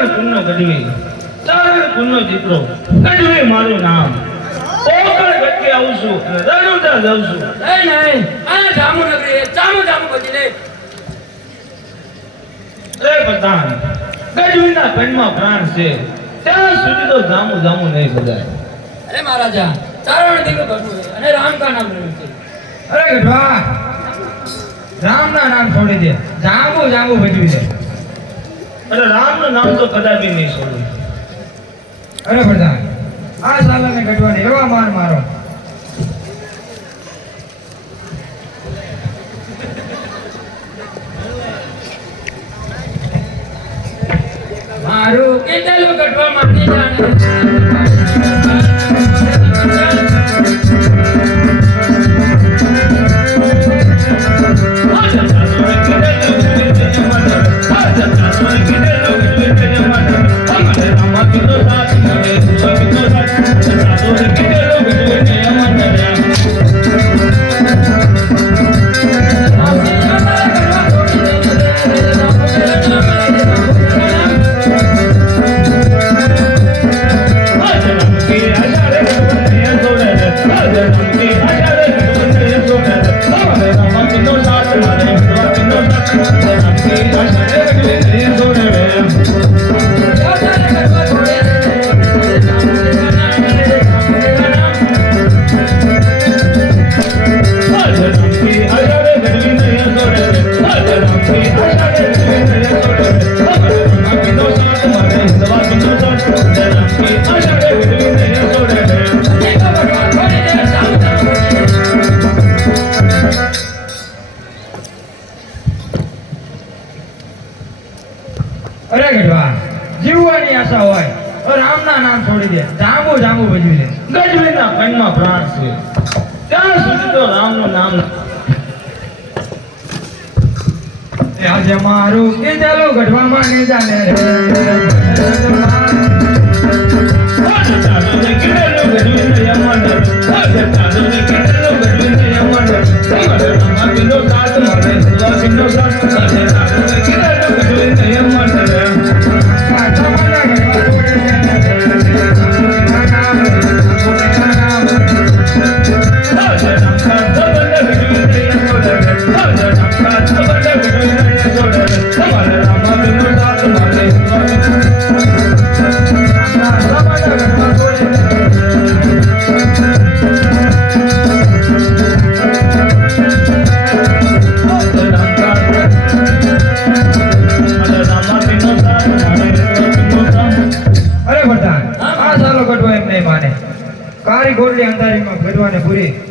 ચારણ કુંડનો ગઢવી ચારણ કુંડનો દીકરો ગઢવી મારું નામ ઓકળ ગટકે આવું છું અને રણુજા જાઉં છું નહીં આ જામનગરી જામુ બધી લે રે પ્રધાન ગઢવીના કણમાં પ્રાણ છે ત્યાં સુધી તો જામુ નહીં બધાય અરે મહારાજા ચારણ દીકરો ગઢવું અને રામ કા નામ લેવું છે અરે ગઢવા રામના નામ છોડી દે જાંબુ ભજવી દે અરે રામનું નામ તો કદાપી નહીં છોડું અરે પ્રધાન આ સાલાને ગઢવાને એવા માર મારો મારું કેટલું ગઢવા માંડી જાણે અરે ગઢવા જીવવાની આશા હોય તો રામના નામ છોડી દે જાંબુ ભજવી દે ગઢવીના કણમાં પ્રાણ છે ત્યાં સુધી તો રામનું નામ આજે મારું કીધેલું ગઢવામાં નહીં જાને કારી ગોળની અંધારીમાં ગઢવાને પૂરી